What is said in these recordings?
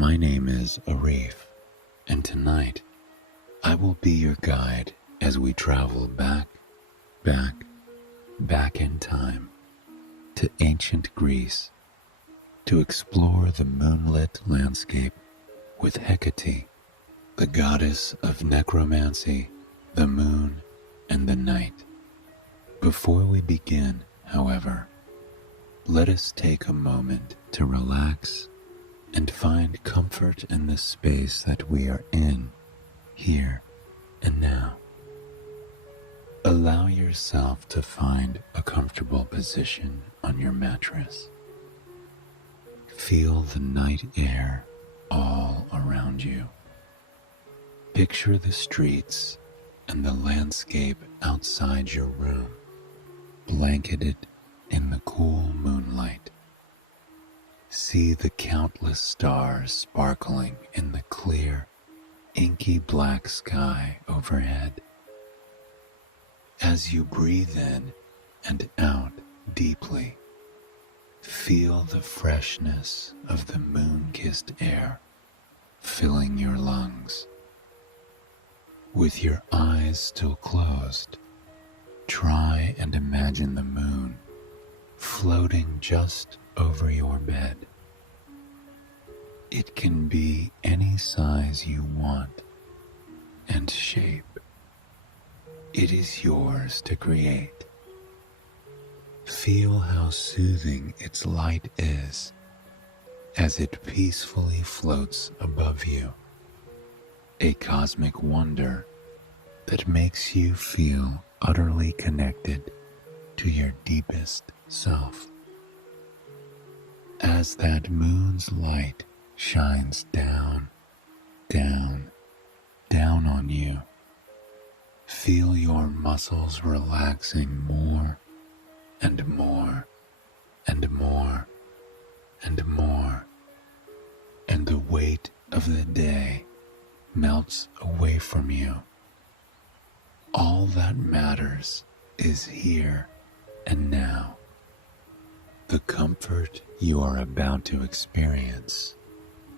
My name is Arif, and tonight I will be your guide as we travel back in time to ancient Greece to explore the moonlit landscape with Hecate, the goddess of necromancy, the moon, and the night. Before we begin, however, let us take a moment to relax and find comfort in the space that we are in, here and now. Allow yourself to find a comfortable position on your mattress. Feel the night air all around you. Picture the streets and the landscape outside your room, blanketed in the cool moonlight. See the countless stars sparkling in the clear, inky black sky overhead. As you breathe in and out deeply, feel the freshness of the moon-kissed air filling your lungs. With your eyes still closed, try and imagine the moon floating just over your bed. It can be any size you want and shape. It is yours to create. Feel how soothing its light is as it peacefully floats above you, a cosmic wonder that makes you feel utterly connected to your deepest self. As that moon's light shines down on you, feel your muscles relaxing more and more and more and more, and the weight of the day melts away from you. All that matters is here and now. The comfort you are about to experience,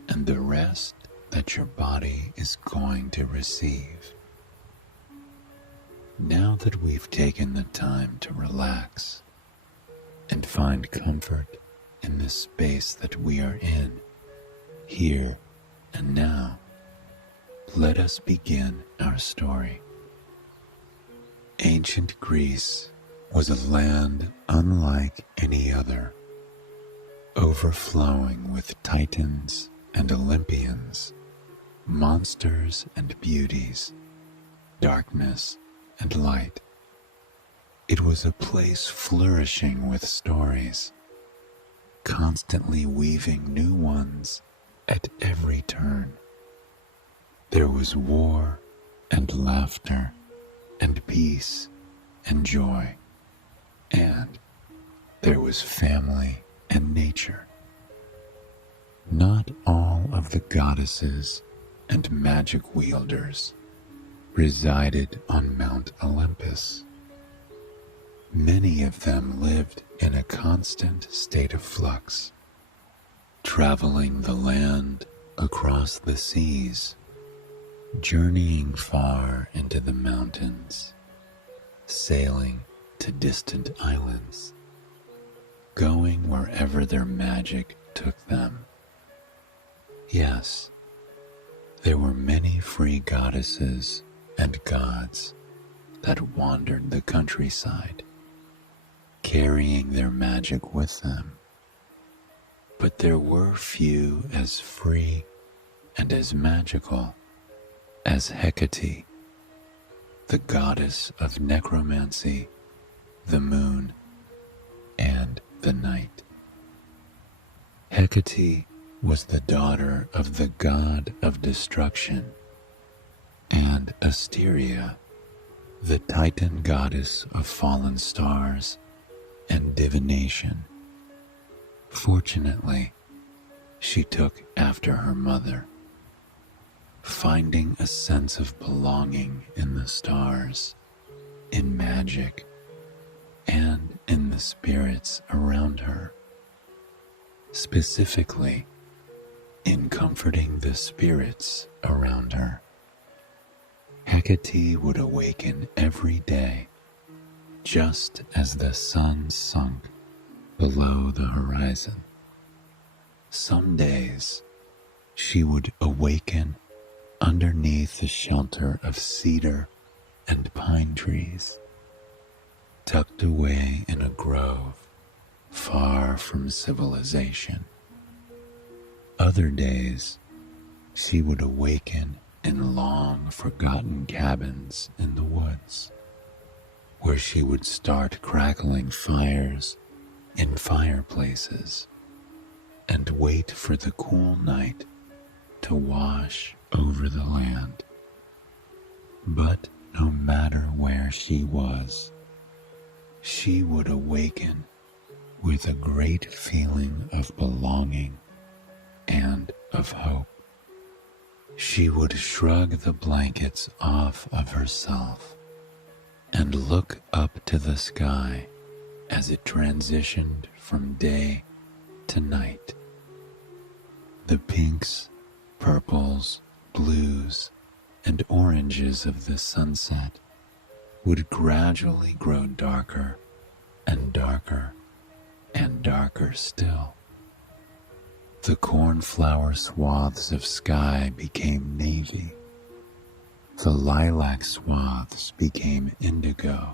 and the rest that your body is going to receive. Now that we've taken the time to relax and find comfort in the space that we are in, here and now, let us begin our story. Ancient Greece was a land unlike any other, overflowing with titans and Olympians, monsters and beauties, darkness and light. It was a place flourishing with stories, constantly weaving new ones at every turn. There was war and laughter and peace and joy, and there was family and nature. Not all of the goddesses and magic wielders resided on Mount Olympus. Many of them lived in a constant state of flux, traveling the land across the seas, journeying far into the mountains, sailing to distant islands, going wherever their magic took them. Yes, there were many free goddesses and gods that wandered the countryside, carrying their magic with them. But there were few as free and as magical as Hecate, the goddess of necromancy, the moon, and the night. Hecate was the daughter of the god of destruction, and Asteria, the Titan goddess of fallen stars and divination. Fortunately, she took after her mother, finding a sense of belonging in the stars, in magic, and in the spirits around her. Specifically, in comforting the spirits around her. Hecate would awaken every day, just as the sun sunk below the horizon. Some days, she would awaken underneath the shelter of cedar and pine trees, tucked away in a grove far from civilization. Other days, she would awaken in long forgotten cabins in the woods, where she would start crackling fires in fireplaces and wait for the cool night to wash over the land. But no matter where she was, she would awaken with a great feeling of belonging and of hope. She would shrug the blankets off of herself and look up to the sky as it transitioned from day to night. The pinks, purples, blues, and oranges of the sunset would gradually grow darker and darker and darker still. The cornflower swaths of sky became navy. The lilac swaths became indigo.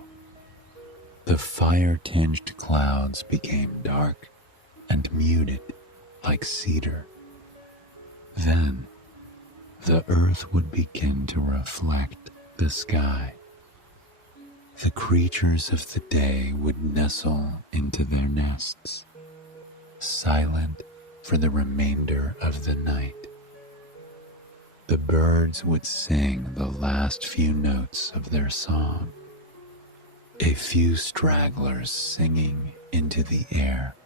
The fire-tinged clouds became dark and muted like cedar. Then, the earth would begin to reflect the sky. The creatures of the day would nestle into their nests, silent for the remainder of the night. The birds would sing the last few notes of their song, a few stragglers singing into the air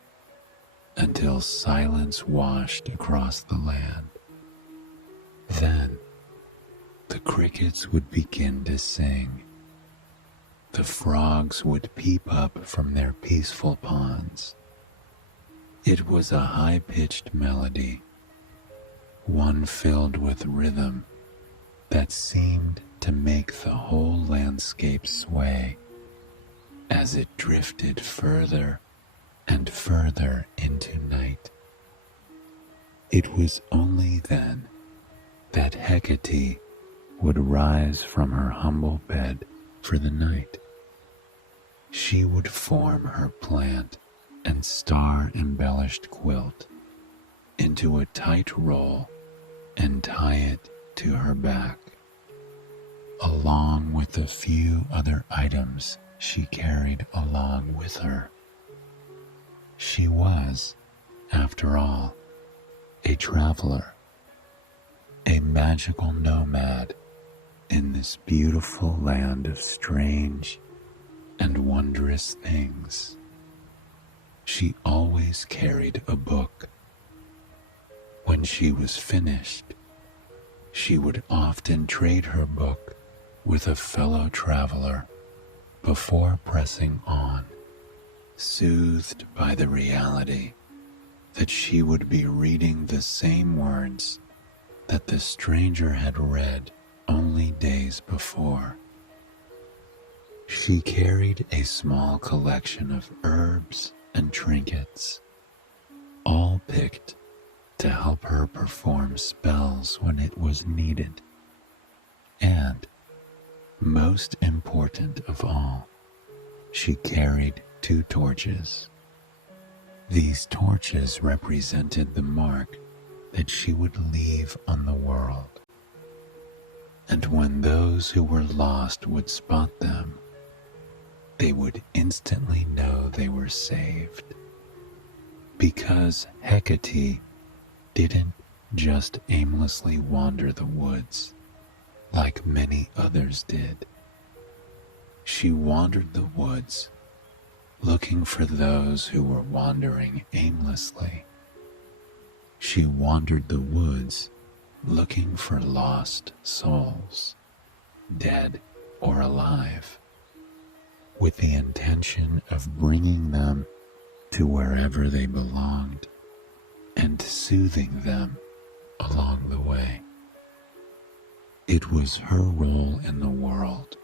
until silence washed across the land. Then, the crickets would begin to sing. The frogs would peep up from their peaceful ponds. It was a high-pitched melody, one filled with rhythm that seemed to make the whole landscape sway as it drifted further and further into night. It was only then that Hecate would rise from her humble bed for the night. She would form her plant and star-embellished quilt into a tight roll and tie it to her back, along with the few other items she carried along with her. She was, after all, a traveler, a magical nomad in this beautiful land of strange and wondrous things. She always carried a book. When she was finished, she would often trade her book with a fellow traveler before pressing on, soothed by the reality that she would be reading the same words that the stranger had read only days before. She carried a small collection of herbs and trinkets, all picked to help her perform spells when it was needed. And, most important of all, she carried 2 torches. These torches represented the mark that she would leave on the world. And when those who were lost would spot them, they would instantly know they were saved. Because Hecate didn't just aimlessly wander the woods like many others did. She wandered the woods looking for those who were wandering aimlessly. She wandered the woods looking for lost souls, dead or alive, with the intention of bringing them to wherever they belonged and soothing them It was her role in the world,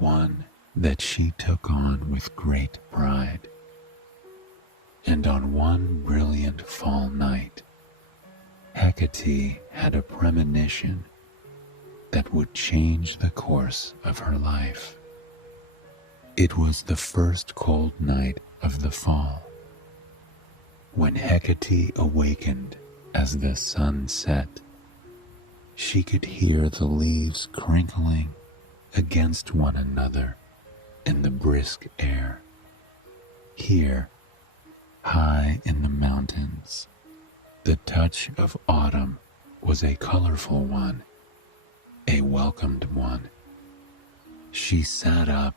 one that she took on with great pride. And on one brilliant fall night, Hecate had a premonition that would change the course of her life. It was the first cold night of the fall. When Hecate awakened as the sun set, she could hear the leaves crinkling against one another in the brisk air. Here, high in the mountains, the touch of autumn was a colorful one, a welcomed one. She sat up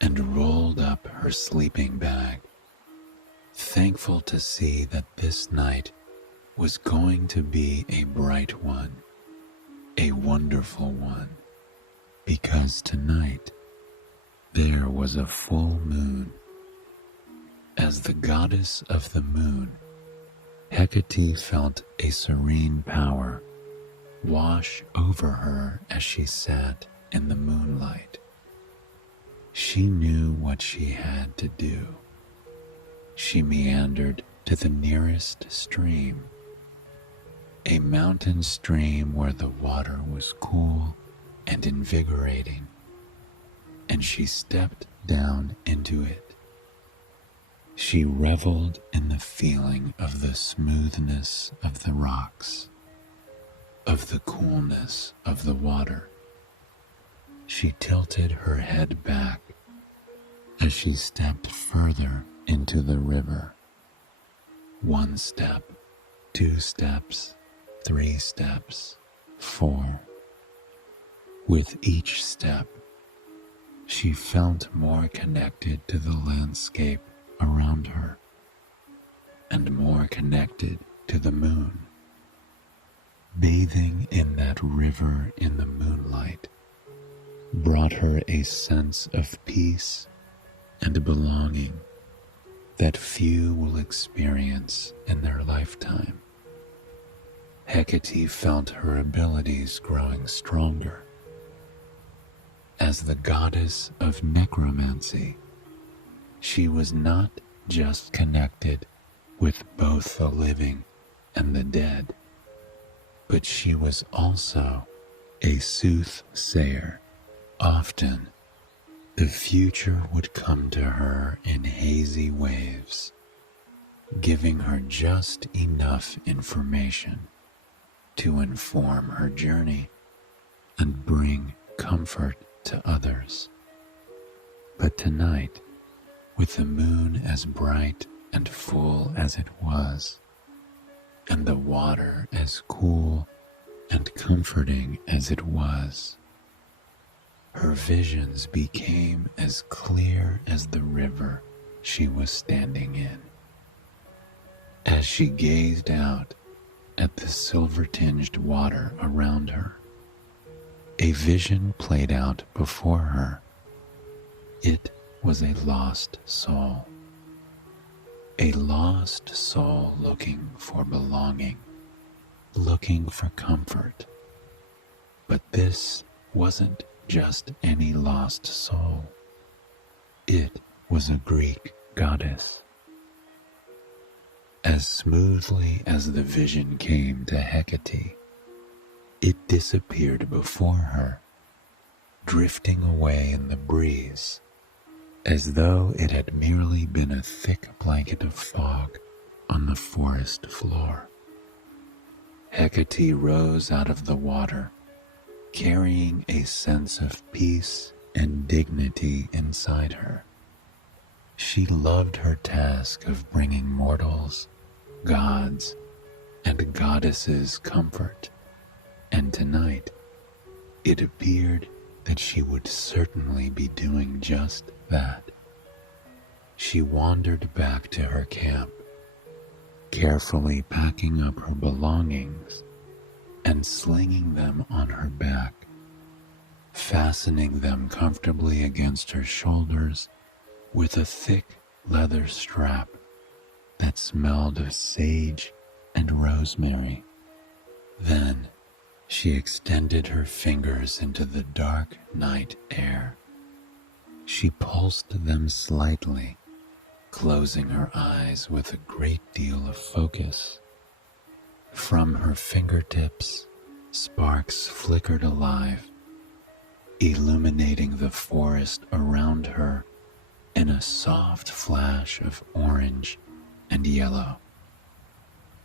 and rolled up her sleeping bag, thankful to see that this night was going to be a bright one, a wonderful one, because tonight there was a full moon. As the goddess of the moon, Hecate felt a serene power wash over her as she sat in the moonlight. She knew what she had to do. She meandered to the nearest stream, a mountain stream where the water was cool and invigorating, and she stepped down into it. She reveled in the feeling of the smoothness of the rocks, of the coolness of the water. She tilted her head back as she stepped further into the river. 1 step, 2 steps, 3 steps, 4. With each step, she felt more connected to the landscape around her and more connected to the moon. Bathing in that river in the moonlight brought her a sense of peace and belonging that few will experience in their lifetime. Hecate felt her abilities growing stronger. As the goddess of necromancy, she was not just connected with both the living and the dead, but she was also a soothsayer. Often, the future would come to her in hazy waves, giving her just enough information to inform her journey and bring comfort to others. But tonight, with the moon as bright and full as it was, and the water as cool and comforting as it was, her visions became as clear as the river she was standing in. As she gazed out at the silver-tinged water around her, a vision played out before her. It was a lost soul looking for belonging, looking for comfort. But this wasn't just any lost soul. It was a Greek goddess. As smoothly as the vision came to Hecate, it disappeared before her, drifting away in the breeze, as though it had merely been a thick blanket of fog on the forest floor. Hecate rose out of the water, carrying a sense of peace and dignity inside her. She loved her task of bringing mortals, gods, and goddesses comfort, and tonight it appeared that she would certainly be doing just that. She wandered back to her camp, carefully packing up her belongings and slinging them on her back, fastening them comfortably against her shoulders with a thick leather strap that smelled of sage and rosemary. Then She extended her fingers into the dark night air. She pulsed them slightly, closing her eyes with a great deal of focus. From her fingertips, sparks flickered alive, illuminating the forest around her in a soft flash of orange and yellow.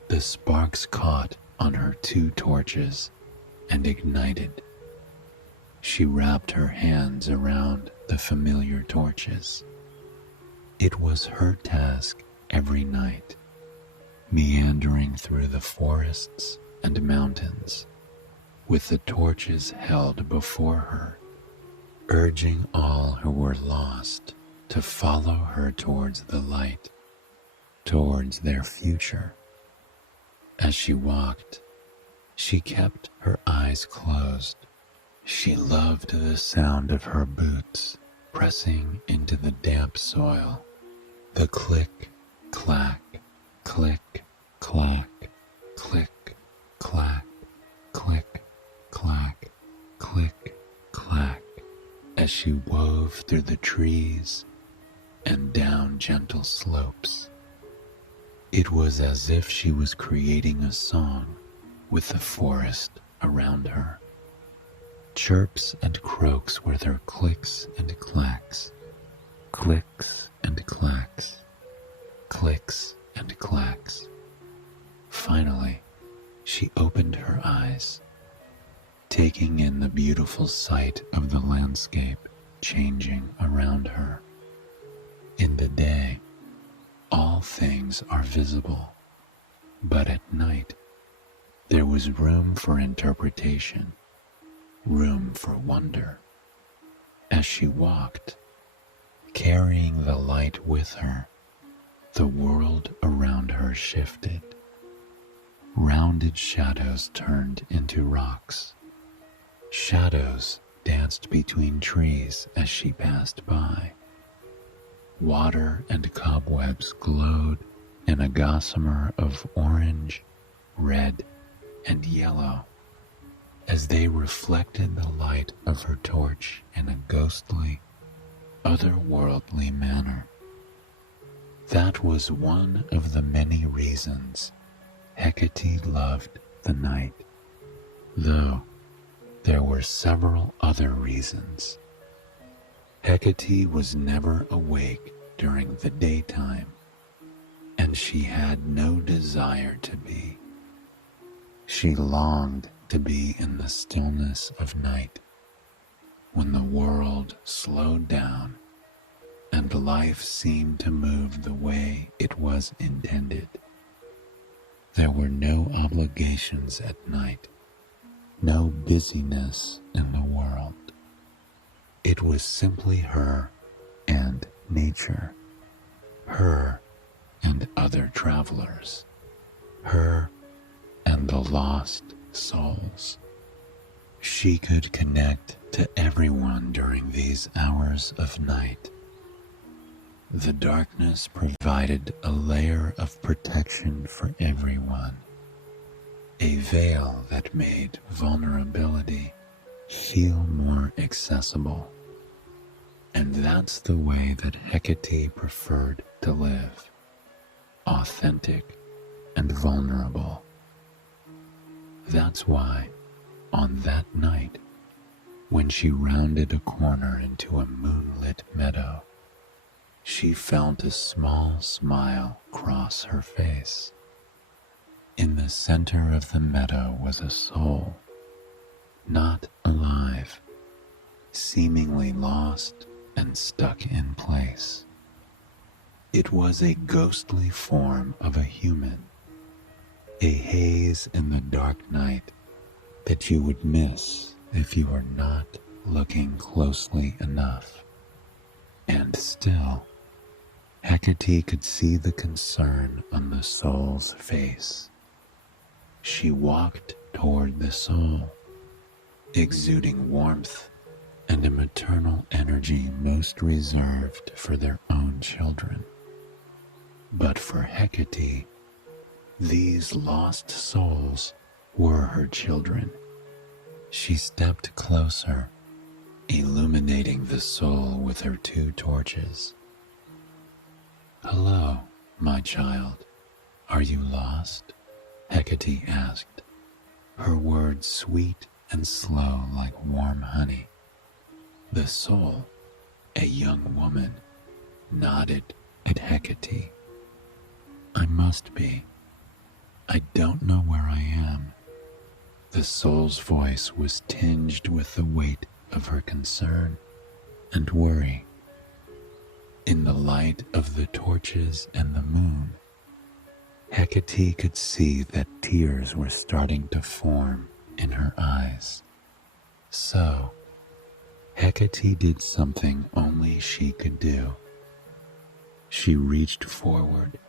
The sparks caught on her 2 torches and ignited. She wrapped her hands around the familiar torches. It was her task every night, meandering through the forests and mountains, with the torches held before her, urging all who were lost to follow her towards the light, towards their future. As she walked, she kept her eyes closed. She loved the sound of her boots pressing into the damp soil, the click, clack, click, clack, click, clack, click, clack, click, clack, as she wove through the trees and down gentle slopes. It was as if she was creating a song with the forest around her. Chirps and croaks were their clicks and clacks, clicks and clacks, clicks and clacks. Finally, she opened her eyes, taking in the beautiful sight of the landscape changing around her. In the day, all things are visible, but at night, there was room for interpretation, room for wonder. As she walked, carrying the light with her, the world around her shifted. Rounded shadows turned into rocks. Shadows danced between trees as she passed by. Water and cobwebs glowed in a gossamer of orange, red, and yellow as they reflected the light of her torch in a ghostly, otherworldly manner. That was one of the many reasons Hecate loved the night, though there were several other reasons. Hecate was never awake during the daytime, and she had no desire to be. She longed to be in the stillness of night, when the world slowed down and life seemed to move the way it was intended. There were no obligations at night, no busyness in the world. It was simply her and nature, her and other travelers, her and the lost souls. She could connect to everyone during these hours of night. The darkness provided a layer of protection for everyone, a veil that made vulnerability feel more accessible. And that's the way that Hecate preferred to live, authentic and vulnerable. That's why, on that night, when she rounded a corner into a moonlit meadow, she felt a small smile cross her face. In the center of the meadow was a soul, not alive, seemingly lost and stuck in place. It was a ghostly form of a human, a haze in the dark night that you would miss if you were not looking closely enough. And still, Hecate could see the concern on the soul's face. She walked toward the soul, exuding warmth and a maternal energy most reserved for their own children. But for Hecate, these lost souls were her children, She stepped closer, illuminating the soul with her 2 torches. "Hello, my child. Are you lost?" Hecate asked, her words sweet and slow like warm honey. The soul, a young woman, nodded at Hecate. "I must be. I don't know where I am." The soul's voice was tinged with the weight of her concern and worry. In the light of the torches and the moon, Hecate could see that tears were starting to form in her eyes. So, Hecate did something only she could do. She reached forward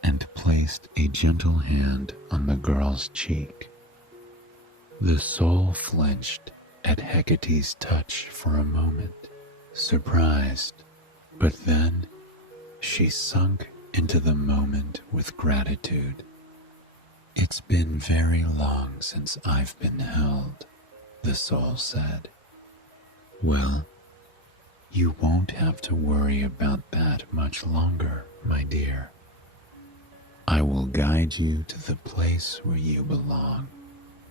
and placed a gentle hand on the girl's cheek. The soul flinched at Hecate's touch for a moment, surprised, but then she sunk into the moment with gratitude. "It's been very long since I've been held," the soul said. "Well, you won't have to worry about that much longer, my dear. I will guide you to the place where you belong,"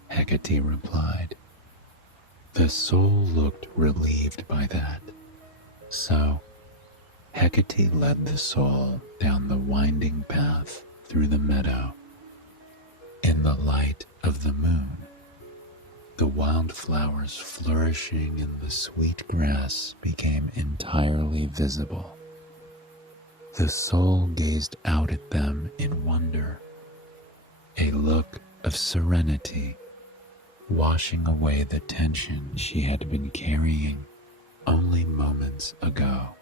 Hecate replied. The soul looked relieved by that. So, Hecate led the soul down the winding path through the meadow. In the light of the moon, the wildflowers flourishing in the sweet grass became entirely visible. The soul gazed out at them in wonder, a look of serenity washing away the tension she had been carrying only moments ago.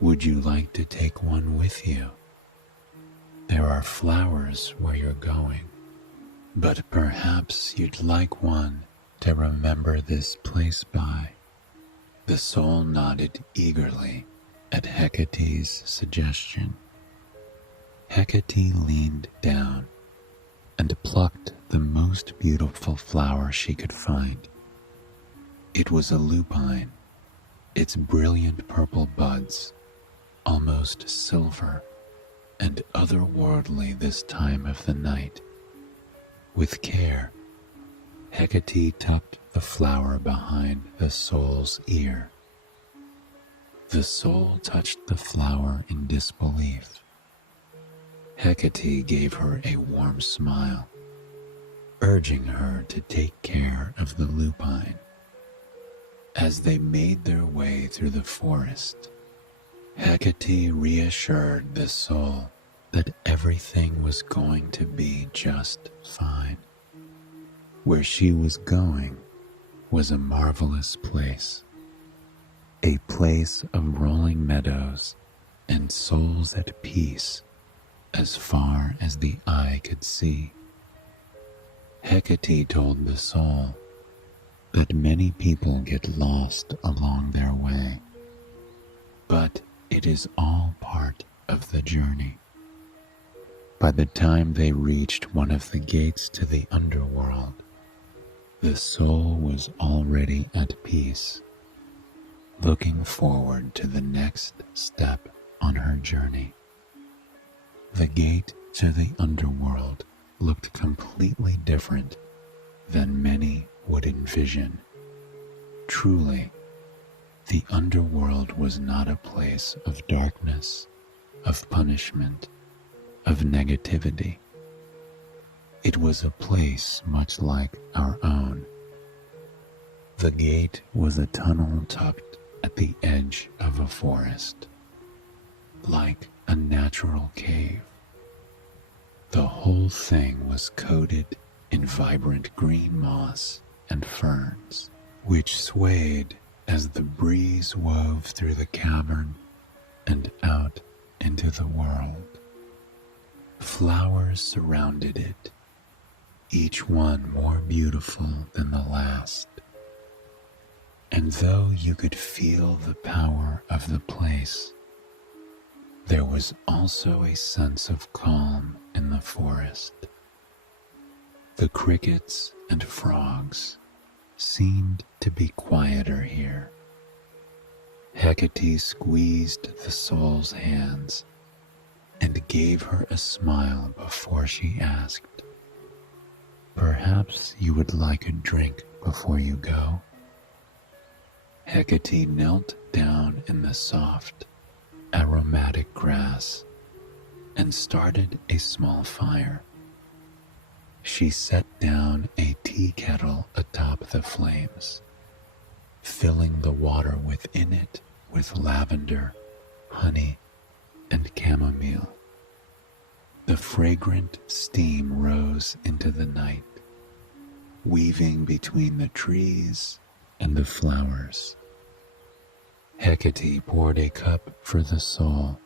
"Would you like to take one with you? There are flowers where you're going, but perhaps you'd like one to remember this place by." The soul nodded eagerly at Hecate's suggestion. Hecate leaned down and plucked the most beautiful flower she could find. It was a lupine, its brilliant purple buds, almost silver and otherworldly this time of the night. With care, Hecate tucked the flower behind the soul's ear. The soul touched the flower in disbelief. Hecate gave her a warm smile, urging her to take care of the lupine. As they made their way through the forest, Hecate reassured the soul that everything was going to be just fine. Where she was going was a marvelous place, a place of rolling meadows and souls at peace as far as the eye could see. Hecate told the soul that many people get lost along their way, but it is all part of the journey. By the time they reached one of the gates to the underworld, the soul was already at peace, looking forward to the next step on her journey. The gate to the underworld looked completely different than many would envision. Truly, the underworld was not a place of darkness, of punishment, of negativity. It was a place much like our own. The gate was a tunnel tucked at the edge of a forest, like a natural cave. The whole thing was coated in vibrant green moss and ferns, which swayed as the breeze wove through the cavern and out into the world. Flowers surrounded it, each one more beautiful than the last. And though you could feel the power of the place, there was also a sense of calm in the forest. The crickets and frogs seemed to be quieter here. Hecate squeezed the soul's hands and gave her a smile before she asked, "Perhaps you would like a drink before you go?" Hecate knelt down in the soft, aromatic grass and started a small fire. She set down a tea kettle atop the flames, filling the water within it with lavender, honey, and chamomile. The fragrant steam rose into the night, weaving between the trees and the flowers. Hecate poured a cup for the soul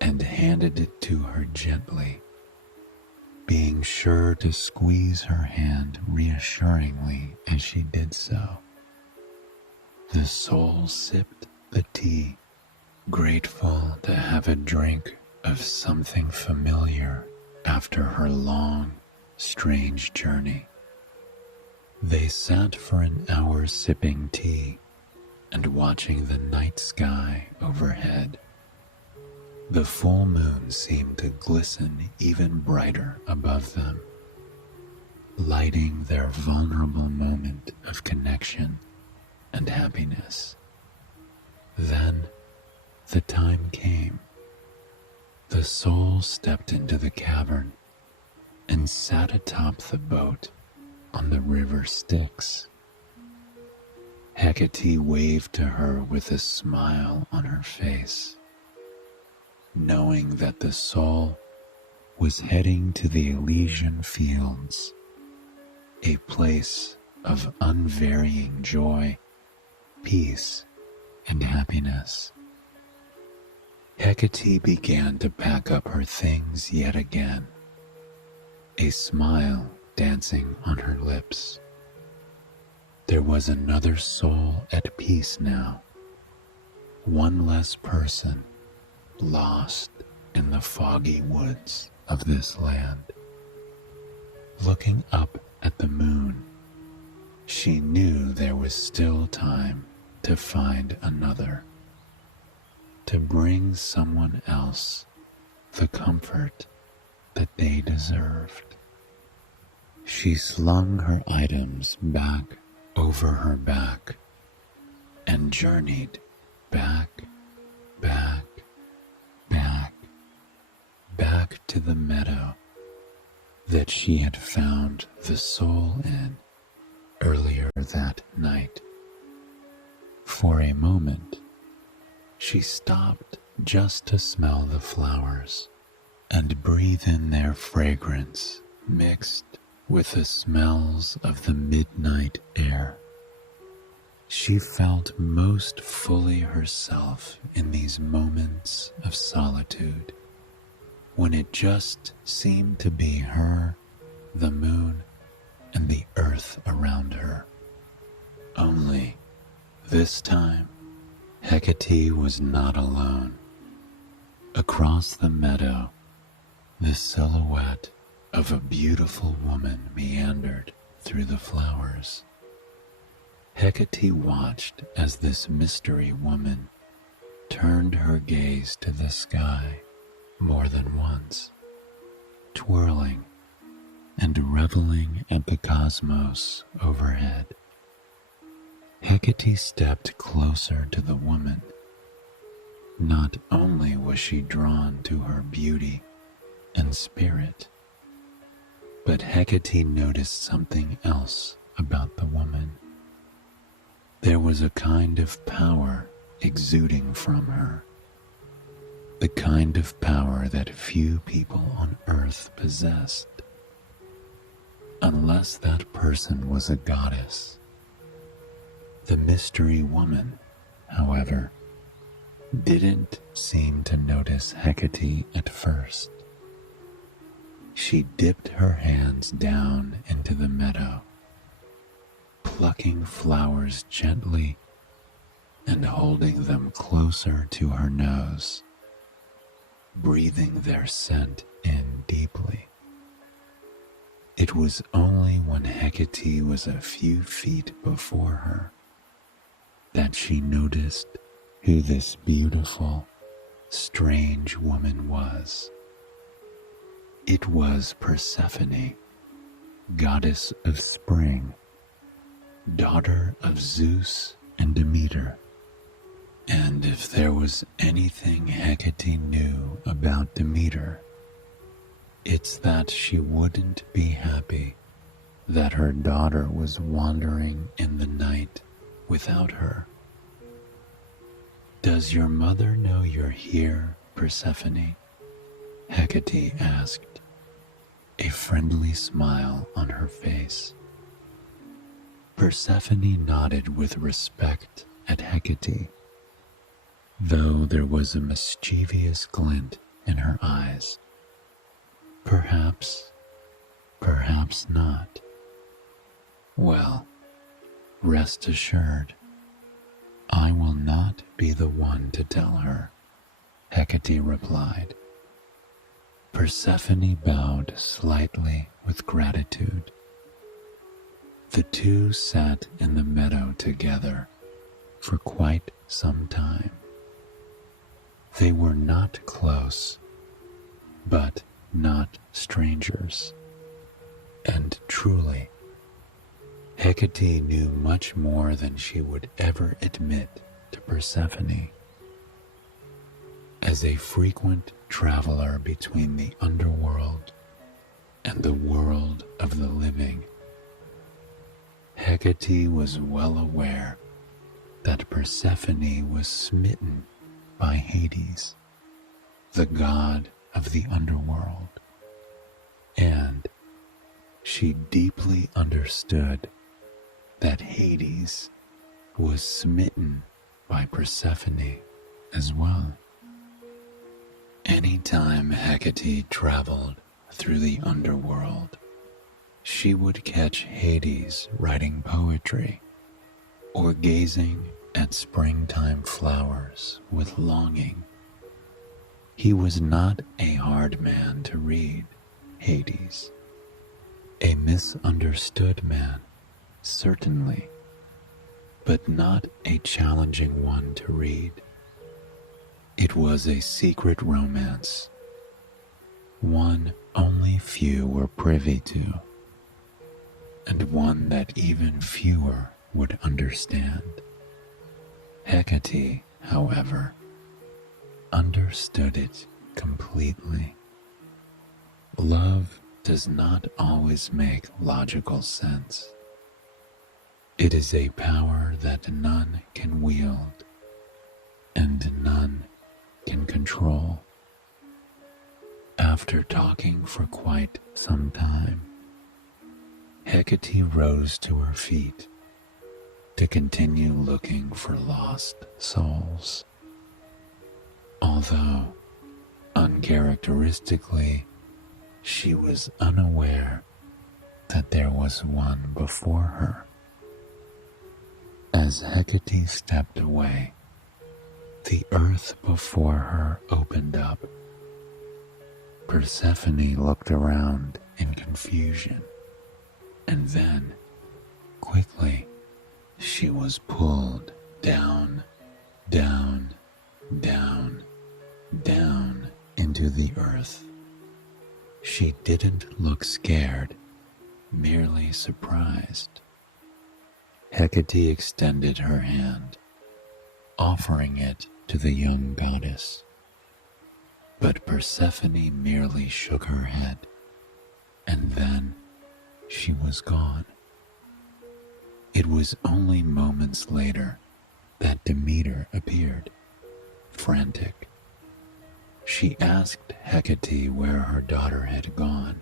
and handed it to her gently, being sure to squeeze her hand reassuringly as she did so. The soul sipped the tea, grateful to have a drink of something familiar after her long, strange journey. They sat for an hour sipping tea and watching the night sky overhead. The full moon seemed to glisten even brighter above them, lighting their vulnerable moment of connection and happiness. Then the time came. The soul stepped into the cavern and sat atop the boat on the river Styx. Hecate waved to her with a smile on her face, knowing that the soul was heading to the Elysian fields, a place of unvarying joy, peace, and happiness. Hecate began to pack up her things yet again, a smile dancing on her lips. There was another soul at peace now, one less person lost in the foggy woods of this land. Looking up at the moon, she knew there was still time to find another, to bring someone else the comfort that they deserved. She slung her items back over her back and journeyed back to the meadow that she had found the soul in earlier that night. For a moment, she stopped just to smell the flowers and breathe in their fragrance mixed with the smells of the midnight air. She felt most fully herself in these moments of solitude, when it just seemed to be her, the moon, and the earth around her. Only, this time, Hecate was not alone. Across the meadow, the silhouette of a beautiful woman meandered through the flowers. Hecate watched as this mystery woman turned her gaze to the sky more than once, twirling and reveling at the cosmos overhead. Hecate stepped closer to the woman. Not only was she drawn to her beauty and spirit, but Hecate noticed something else about the woman. There was a kind of power exuding from her, the kind of power that few people on earth possessed, unless that person was a goddess. The mystery woman, however, didn't seem to notice Hecate at first. She dipped her hands down into the meadow, plucking flowers gently and holding them closer to her nose, breathing their scent in deeply. It was only when Hecate was a few feet before her that she noticed who this beautiful, strange woman was. It was Persephone, goddess of spring, daughter of Zeus and Demeter. And if there was anything Hecate knew about Demeter, it's that she wouldn't be happy that her daughter was wandering in the night without her. "Does your mother know you're here, Persephone?" Hecate asked, a friendly smile on her face. Persephone nodded with respect at Hecate, though there was a mischievous glint in her eyes. Perhaps, perhaps not. Well, rest assured, I will not be the one to tell her, Hecate replied. Persephone bowed slightly with gratitude. The two sat in the meadow together for quite some time. They were not close, but not strangers. And truly, Hecate knew much more than she would ever admit to Persephone. As a frequent traveler between the underworld and the world of the living, Hecate was well aware that Persephone was smitten by Hades, the god of the underworld, and she deeply understood that Hades was smitten by Persephone as well. Anytime Hecate traveled through the underworld, she would catch Hades writing poetry or gazing at springtime flowers with longing. He was not a hard man to read, Hades. A misunderstood man, certainly, but not a challenging one to read. It was a secret romance, one only few were privy to, and one that even fewer would understand. Hecate, however, understood it completely. Love does not always make logical sense. It is a power that none can wield and none can control. After talking for quite some time, Hecate rose to her feet to continue looking for lost souls. Although, uncharacteristically, she was unaware that there was one before her. As Hecate stepped away, the earth before her opened up. Persephone looked around in confusion, and then, quickly, she was pulled down, down, down, down into the earth. She didn't look scared, merely surprised. Hecate extended her hand, offering it to the young goddess. But Persephone merely shook her head, and then she was gone. It was only moments later that Demeter appeared, frantic. She asked Hecate where her daughter had gone,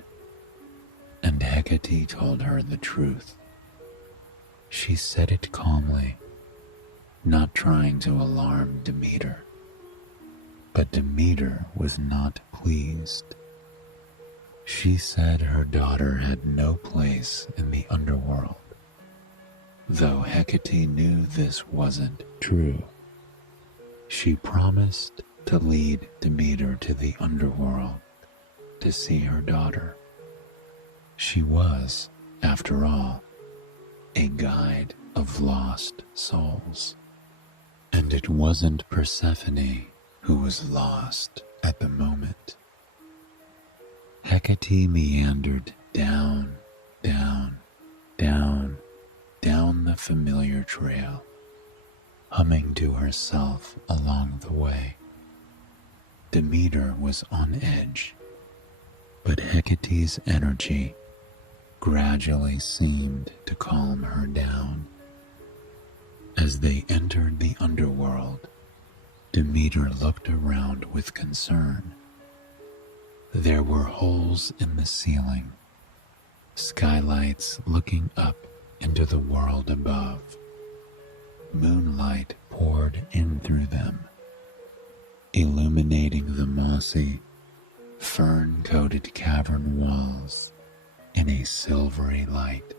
and Hecate told her the truth. She said it calmly, not trying to alarm Demeter. But Demeter was not pleased. She said her daughter had no place in the underworld, though Hecate knew this wasn't true. She promised to lead Demeter to the underworld to see her daughter. She was, after all, a guide of lost souls. And it wasn't Persephone who was lost at the moment. Hecate meandered down, down, down, down the familiar trail, humming to herself along the way. Demeter was on edge, but Hecate's energy gradually seemed to calm her down. As they entered the underworld, Demeter looked around with concern. There were holes in the ceiling, skylights looking up into the world above. Moonlight poured in through them, illuminating the mossy, fern-coated cavern walls in a silvery light.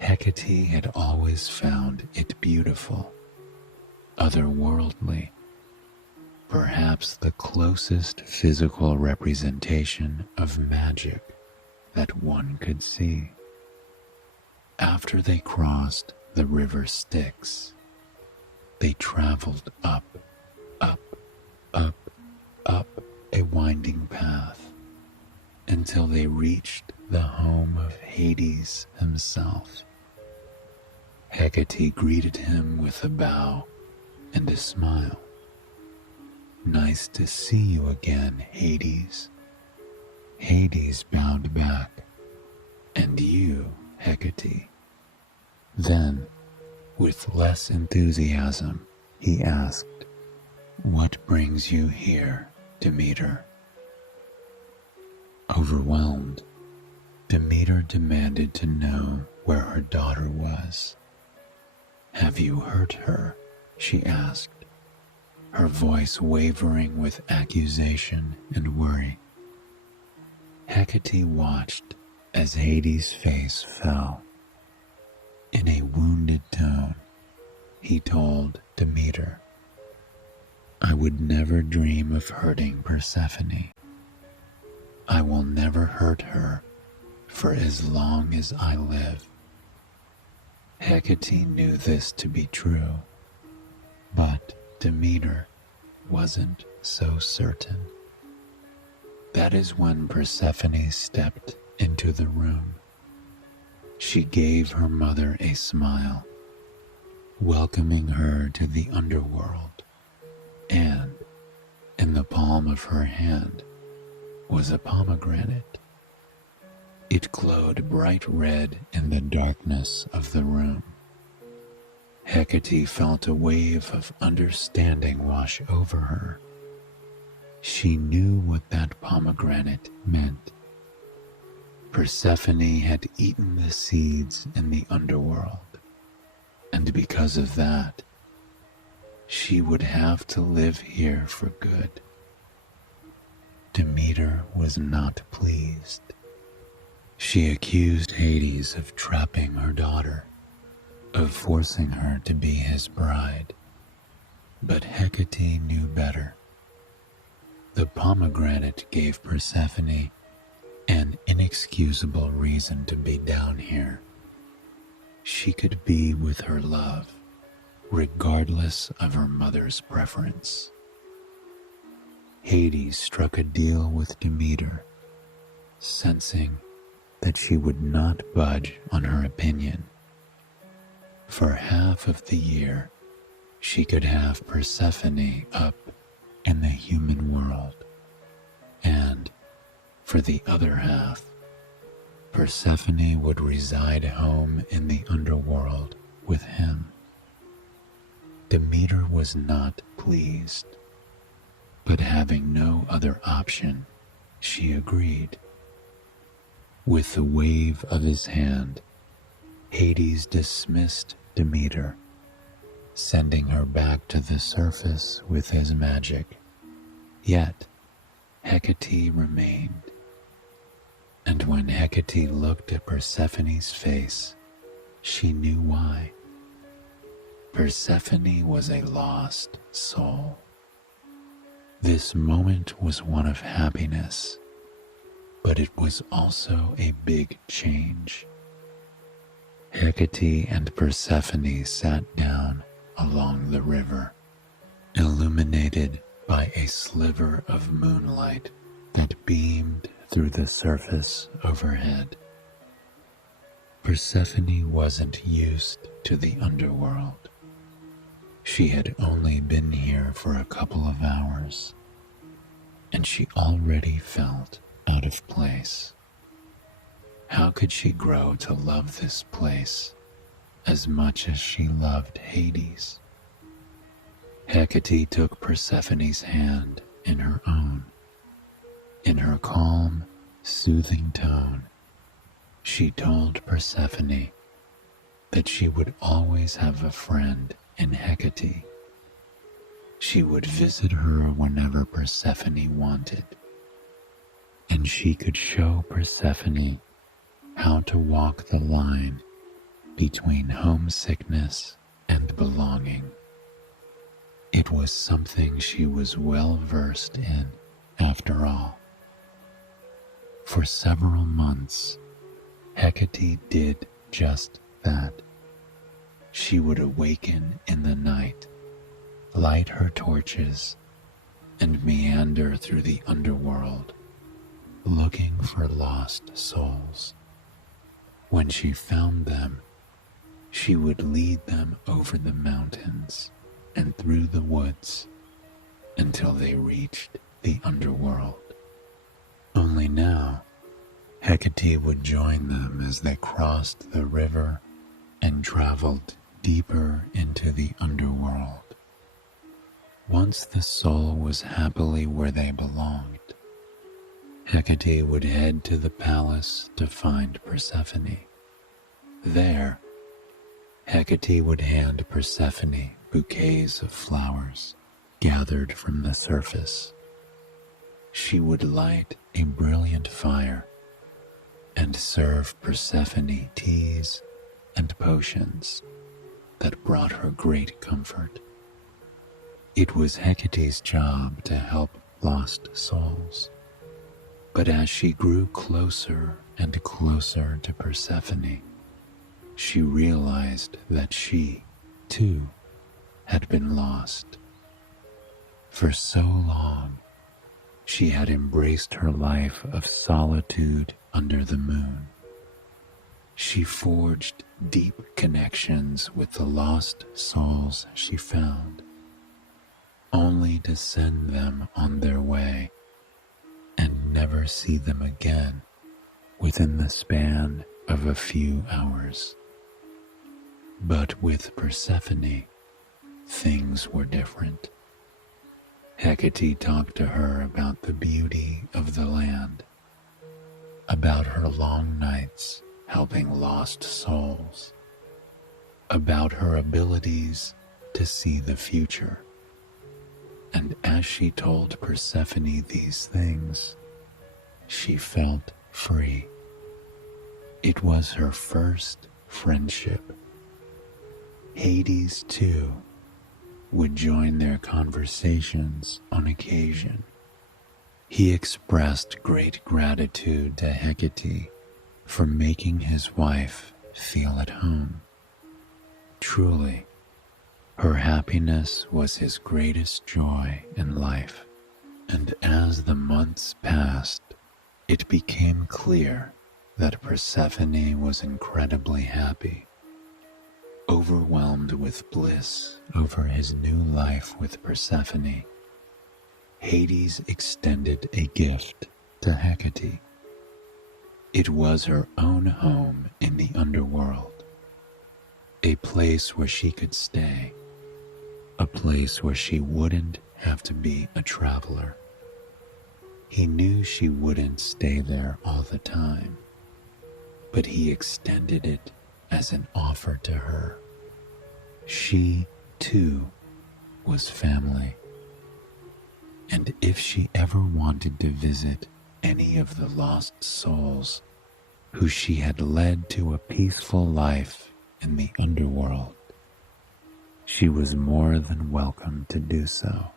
Hecate had always found it beautiful, otherworldly, perhaps the closest physical representation of magic that one could see. After they crossed the river Styx, they traveled up, up, up, up a winding path until they reached the home of Hades himself. Hecate greeted him with a bow and a smile. "Nice to see you again, Hades." Hades bowed back. "And you, Hecate?" Then, with less enthusiasm, he asked, "What brings you here, Demeter?" Overwhelmed, Demeter demanded to know where her daughter was. "Have you hurt her?" she asked, her voice wavering with accusation and worry. Hecate watched as Hades' face fell. In a wounded tone, he told Demeter, "I would never dream of hurting Persephone. I will never hurt her for as long as I live." Hecate knew this to be true, but Demeter wasn't so certain. That is when Persephone stepped into the room. She gave her mother a smile, welcoming her to the underworld, and in the palm of her hand was a pomegranate. It glowed bright red in the darkness of the room. Hecate felt a wave of understanding wash over her. She knew what that pomegranate meant. Persephone had eaten the seeds in the underworld, and because of that, she would have to live here for good. Demeter was not pleased. She accused Hades of trapping her daughter, of forcing her to be his bride. But Hecate knew better. The pomegranate gave Persephone an inexcusable reason to be down here. She could be with her love, regardless of her mother's preference. Hades struck a deal with Demeter, sensing that she would not budge on her opinion. For half of the year, she could have Persephone up in the human world, and for the other half, Persephone would reside home in the underworld with him. Demeter was not pleased, but having no other option, she agreed. With the wave of his hand, Hades dismissed Demeter, sending her back to the surface with his magic. Yet, Hecate remained. And when Hecate looked at Persephone's face, she knew why. Persephone was a lost soul. This moment was one of happiness, But it was also a big change. Hecate and Persephone sat down along the river, illuminated by a sliver of moonlight that beamed through the surface overhead. Persephone wasn't used to the underworld. She had only been here for a couple of hours, and she already felt out of place. How could she grow to love this place as much as she loved Hades? Hecate took Persephone's hand in her own. In her calm, soothing tone, she told Persephone that she would always have a friend in Hecate. She would visit her whenever Persephone wanted, and she could show Persephone how to walk the line between homesickness and belonging. It was something she was well versed in, after all. For several months, Hecate did just that. She would awaken in the night, light her torches, and meander through the underworld, looking for lost souls. When she found them, she would lead them over the mountains and through the woods until they reached the underworld. Only now, Hecate would join them as they crossed the river and traveled deeper into the underworld. Once the soul was happily where they belonged, Hecate would head to the palace to find Persephone. There, Hecate would hand Persephone bouquets of flowers gathered from the surface. She would light a brilliant fire and serve Persephone teas and potions that brought her great comfort. It was Hecate's job to help lost souls. But as she grew closer and closer to Persephone, she realized that she, too, had been lost. For so long, she had embraced her life of solitude under the moon. She forged deep connections with the lost souls she found, only to send them on their way and never see them again within the span of a few hours. But with Persephone, things were different. Hecate talked to her about the beauty of the land, about her long nights helping lost souls, about her abilities to see the future. And as she told Persephone these things, she felt free. It was her first friendship. Hades, too, would join their conversations on occasion. He expressed great gratitude to Hecate for making his wife feel at home. Truly, her happiness was his greatest joy in life, and as the months passed, it became clear that Persephone was incredibly happy. Overwhelmed with bliss over his new life with Persephone, Hades extended a gift to Hecate. It was her own home in the underworld, a place where she could stay, a place where she wouldn't have to be a traveler. He knew she wouldn't stay there all the time, but he extended it as an offer to her. She, too, was family. And if she ever wanted to visit any of the lost souls who she had led to a peaceful life in the underworld, she was more than welcome to do so.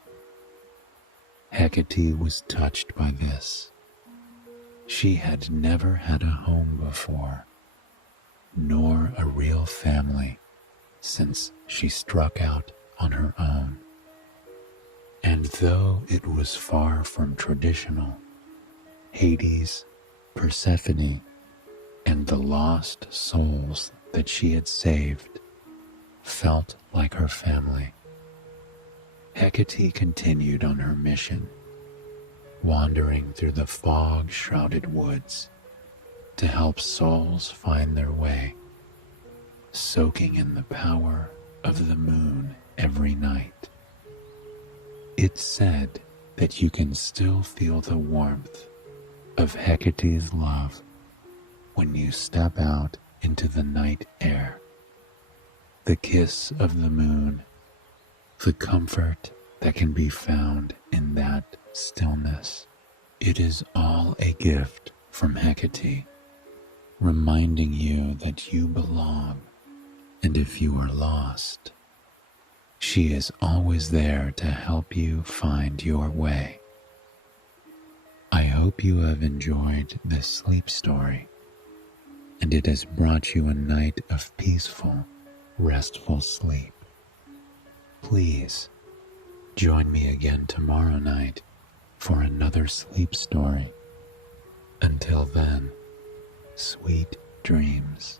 Hecate was touched by this. She had never had a home before, nor a real family since she struck out on her own. And though it was far from traditional, Hades, Persephone, and the lost souls that she had saved felt like her family. Hecate continued on her mission, wandering through the fog-shrouded woods to help souls find their way, soaking in the power of the moon every night. It's said that you can still feel the warmth of Hecate's love when you step out into the night air. The kiss of the moon, the comfort that can be found in that stillness. It is all a gift from Hecate, reminding you that you belong, and if you are lost, she is always there to help you find your way. I hope you have enjoyed this sleep story, and it has brought you a night of peaceful, restful sleep. Please join me again tomorrow night for another sleep story. Until then, sweet dreams.